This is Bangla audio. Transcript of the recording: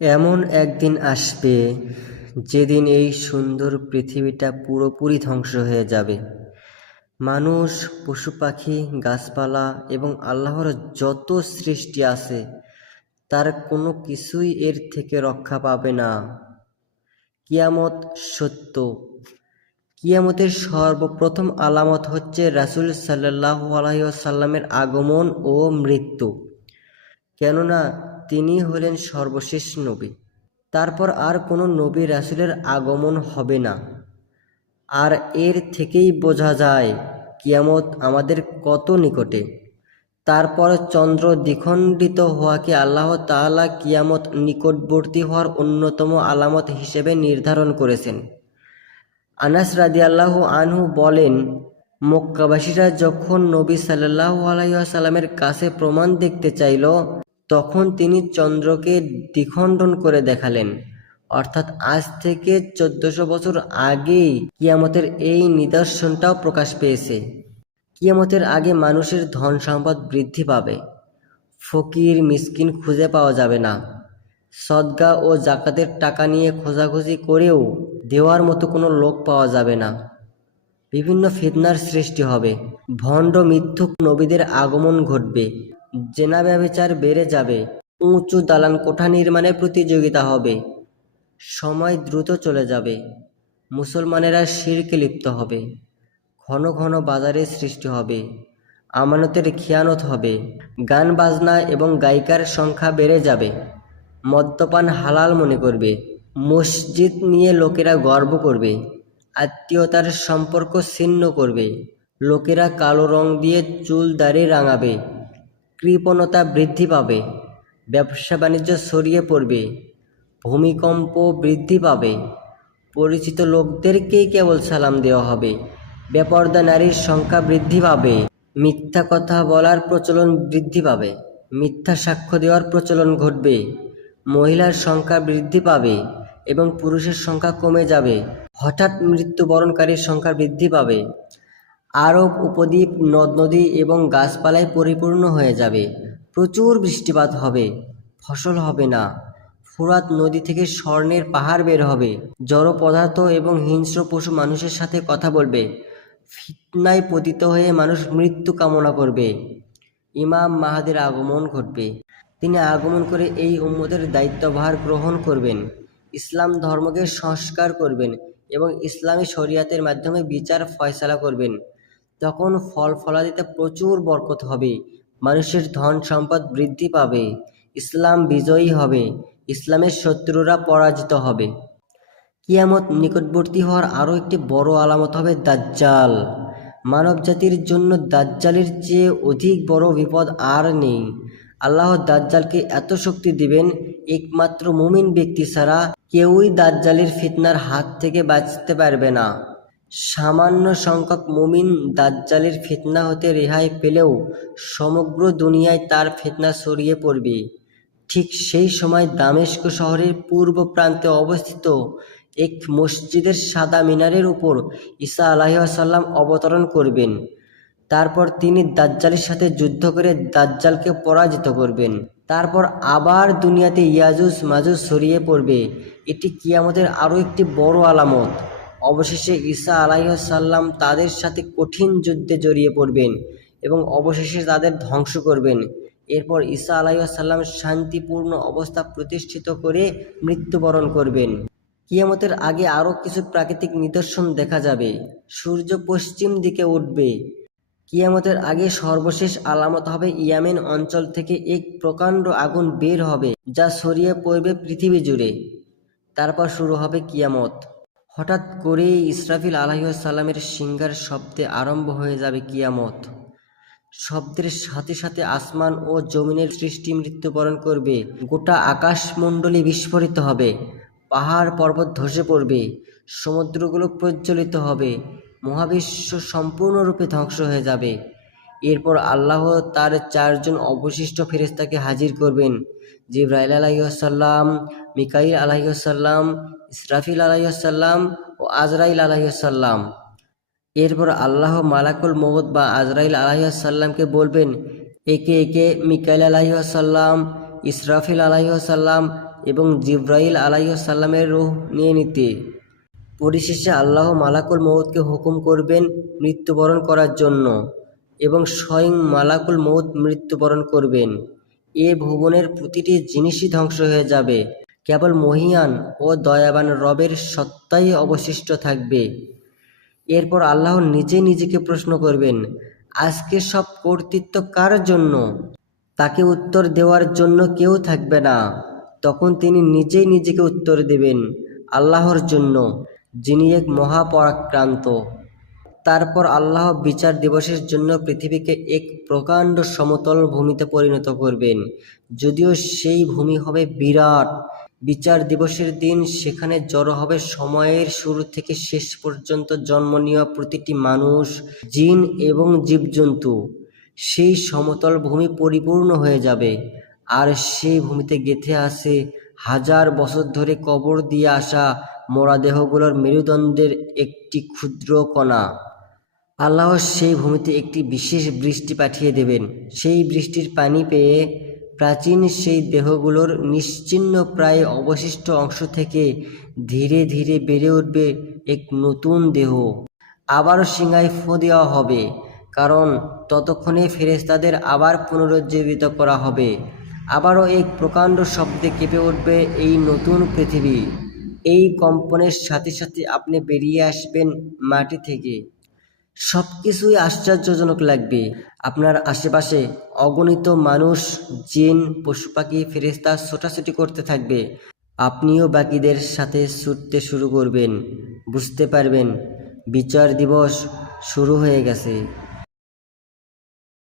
এমন একদিন আসবে যেদিন এই সুন্দর পৃথিবীটা পুরোপুরি ধ্বংস হয়ে যাবে। মানুষ, পশু-পাখি, গাছপালা এবং আল্লাহর যত সৃষ্টি আছে তার কোনো কিছুই এর থেকে রক্ষা পাবে না। কিয়ামত সত্য। কিয়ামতের সর্বপ্রথম আলামত হচ্ছে রাসূল সাল্লাল্লাহু আলাইহি ওয়াসাল্লামের আগমন ও মৃত্যু। কেননা তিনি হলেন সর্বশেষ নবী। তারপর আর কোনো নবী রাসূলের আগমন হবে না। আর এর থেকেই বোঝা যায় কিয়ামত আমাদের কত নিকটে। তারপর চন্দ্র দ্বিখণ্ডিত হওয়াকে আল্লাহ তাআলা কিয়ামত নিকটবর্তী হওয়ার অন্যতম আলামত হিসেবে নির্ধারণ করেছেন। আনাস রাদিয়াল্লাহু আনহু বলেন, মক্কাবাসীরা যখন নবী সাল্লাল্লাহু আলাইহি ওয়াসাল্লামের কাছে প্রমাণ দেখতে চাইল, তখন তিনি চন্দ্রকে দ্বিখণ্ডন করে দেখালেন। অর্থাৎ আজ থেকে 1400 বছর আগেই কিয়ামতের এই নিদর্শনটাও প্রকাশ পেয়েছে। কিয়ামতের আগে মানুষের ধন সম্পদ বৃদ্ধি পাবে। ফকির মিসকিন খুঁজে পাওয়া যাবে না। সদকা ও জাকাতের টাকা নিয়ে খোঁজাখুঁজি করেও দেওয়ার মতো কোনো লোক পাওয়া যাবে না। বিভিন্ন ফিতনার সৃষ্টি হবে। ভণ্ড মিথ্যুক নবীদের আগমন ঘটবে। জেনা ব্যভিচার বেড়ে যাবে। উঁচু দালান কোঠা নির্মাণে প্রতিযোগিতা হবে। সময় দ্রুত চলে যাবে। মুসলমানেরা শিরকে লিপ্ত হবে। ঘন ঘন বাজারের সৃষ্টি হবে। আমানতের খিয়ানত হবে। গান বাজনা এবং গায়িকার সংখ্যা বেড়ে যাবে। মদ্যপান হালাল মনে করবে। মসজিদ নিয়ে লোকেরা গর্ব করবে। আত্মীয়তার সম্পর্ক ছিন্ন করবে। লোকেরা কালো রং দিয়ে চুল দাড়ি রাঙাবে। কৃপণতা বৃদ্ধি পাবে। ব্যবসা বাণিজ্য ছড়িয়ে পড়বে। ভূমিকম্প বৃদ্ধি পাবে। পরিচিত লোকদেরকেই কেবল সালাম দেওয়া হবে। বেপরদা নারীর সংখ্যা বৃদ্ধি পাবে। মিথ্যা কথা বলার প্রচলন বৃদ্ধি পাবে। মিথ্যা সাক্ষ্য দেওয়ার প্রচলন ঘটবে। মহিলার সংখ্যা বৃদ্ধি পাবে এবং পুরুষের সংখ্যা কমে যাবে। হঠাৎ মৃত্যুবরণকারীর সংখ্যা বৃদ্ধি পাবে। আরব উপদ্বীপ নদ নদী এবং গাছপালায় পরিপূর্ণ হয়ে যাবে। প্রচুর বৃষ্টিপাত হবে। ফসল হবে না। ফুরাত নদী থেকে স্বর্ণের পাহাড় বের হবে। জড় পদার্থ এবং হিংস্র পশু মানুষের সাথে কথা বলবে। ফিতনায় পতিত হয়ে মানুষ মৃত্যু কামনা করবে। ইমাম মাহাদির আগমন ঘটবে। তিনি আগমন করে এই উম্মতের দায়িত্বভার গ্রহণ করবেন। ইসলাম ধর্মকে সংস্কার করবেন এবং ইসলামী শরিয়াতের মাধ্যমে বিচার ফয়সালা করবেন। তখন ফল ফলাদিতে প্রচুর বরকত হবে। মানুষের ধন সম্পদ বৃদ্ধি পাবে। ইসলাম বিজয়ী হবে। ইসলামের শত্রুরা পরাজিত হবে। কিয়ামত নিকটবর্তী হওয়ার আরও একটি বড় আলামত হবে দাজ্জাল। মানবজাতির জন্য দাজ্জালের চেয়ে অধিক বড় বিপদ আর নেই। আল্লাহ দাজ্জালকে এত শক্তি দিবেন, একমাত্র মুমিন ব্যক্তি ছাড়া কেউই দাজ্জালের ফিতনার হাত থেকে বাঁচতে পারবে না। সামান্য সংখ্যক মুমিন দাজ্জালের ফিতনা হতে রেহাই পেলেও সমগ্র দুনিয়ায় তার ফিতনা ছড়িয়ে পড়বে। ঠিক সেই সময় দামেস্ক শহরের পূর্ব প্রান্তে অবস্থিত এক মসজিদের সাদা মিনারের উপর ঈসা আলাইহিসসালাম অবতরণ করবেন। তারপর তিনি দাজ্জালের সাথে যুদ্ধ করে দাজ্জালকে পরাজিত করবেন। তারপর আবার দুনিয়াতে ইয়াজুজ মাজুজ ছড়িয়ে পড়বে। এটি কিয়ামতের আরও একটি বড় আলামত। অবশেষে ঈসা আলাইহিসসালাম তাদের সাথে কঠিন যুদ্ধে জড়িয়ে পড়বেন এবং অবশেষে তাদের ধ্বংস করবেন। এরপর ঈসা আলাইহিসসালাম শান্তিপূর্ণ অবস্থা প্রতিষ্ঠিত করে মৃত্যুবরণ করবেন। কিয়ামতের আগে আরও কিছু প্রাকৃতিক নিদর্শন দেখা যাবে। সূর্য পশ্চিম দিকে উঠবে। কিয়ামতের আগে সর্বশেষ আলামত হবে ইয়েমেন অঞ্চল থেকে এক প্রকাণ্ড আগুন বের হবে, যা ছড়িয়ে পড়বে পৃথিবী জুড়ে। তারপর শুরু হবে কিয়ামত। হঠাৎ করেই ইসরাফিল আলাইহিসসালামের শিঙ্গার শব্দে আরম্ভ হয়ে যাবে কিয়ামত। শব্দের সাথে সাথে আসমান ও জমিনের সৃষ্টি মৃত্যুবরণ করবে। গোটা আকাশমণ্ডলী বিস্ফোরিত হবে। পাহাড় পর্বত ধসে পড়বে। সমুদ্রগুলো প্রজ্বলিত হবে। মহাবিশ্ব সম্পূর্ণরূপে ধ্বংস হয়ে যাবে। এরপর আল্লাহ তার 4 জন অবশিষ্ট ফেরেশতাকে হাজির করবেন। জিবরাইল আলাইহিসসালাম, মিকাইল আলাইহিসসালাম, ইসরাফিল আলাইহিসসালাম ও আজরাইল আলাইহিসসালাম। এরপর আল্লাহ মালাকুল মউত বা আজরাইল আলাইহিসসালামকে বলবেন, একে একে মিকাইল আলাইহিসসালাম, ইসরাফিল আলাইহিসসালাম এবং জিব্রাইল আলাইহিসসালামের রূহ নিয়ে নিতে। পরিশেষে আল্লাহ মালাকুল মউতকে হুকুম করবেন মৃত্যুবরণ করার জন্য এবং স্বয়ং মালাকুল মউত মৃত্যুবরণ করবেন। এ ভুবনের প্রতিটি জিনিসই ধ্বংস হয়ে যাবে, কেবল মহিয়ান ও দয়াবান রবের সত্তাই অবশিষ্ট থাকবে। এরপর আল্লাহ নিজে নিজেকে প্রশ্ন করবেন, আজকে সব কর্তৃত্ব কার জন্য? তাকে উত্তর দেওয়ার জন্য কেউ থাকবে না। তখন তিনি নিজেই নিজেকে উত্তর দেবেন, আল্লাহর জন্য, যিনি এক মহাপরাক্রান্ত। তারপর আল্লাহ বিচার দিবসের জন্য পৃথিবীকে এক প্রকাণ্ড সমতল ভূমিতে পরিণত করবেন, যদিও সেই ভূমি হবে বিরাট। বিচার দিবসের দিন সেখানে জড়ো হবে সময়ের শুরু থেকে শেষ পর্যন্ত জন্ম নেওয়া প্রতিটি মানুষ, জিন এবং জীবজন্তু। সেই সমতল ভূমি পরিপূর্ণ হয়ে যাবে, আর সেই ভূমিতে গেঁথে আছে হাজার বছর ধরে কবর দিয়ে আসা মরা দেহগুলোর মেরুদণ্ডের একটি ক্ষুদ্র কণা। আল্লাহ সেই ভূমিতে একটি বিশেষ বৃষ্টি পাঠিয়ে দেবেন। সেই বৃষ্টির পানি পেয়ে প্রাচীন সেই দেহগুলোর নিশ্চিহ্ন প্রায় অবশিষ্ট অংশ থেকে ধীরে ধীরে বেড়ে উঠবে এক নতুন দেহ। আবারও সিংহায় ফু দেওয়া হবে, কারণ ততক্ষণে ফেরেশতাদের আবার পুনরুজ্জীবিত করা হবে। আবারও এক প্রকাণ্ড শব্দে কেঁপে উঠবে এই নতুন পৃথিবী। এই কম্পনের সাথে সাথে আপনি বেরিয়ে আসবেন মাটি থেকে। সব কিছুই আশ্চর্যজনক লাগবে। আপনার আশেপাশে অগণিত মানুষ, জিন, পশু পাখি, ফেরেশতা ছোটাছুটি করতে থাকবে। আপনিও বাকিদের সাথে ছুটতে শুরু করবেন। বুঝতে পারবেন বিচার দিবস শুরু হয়ে গেছে।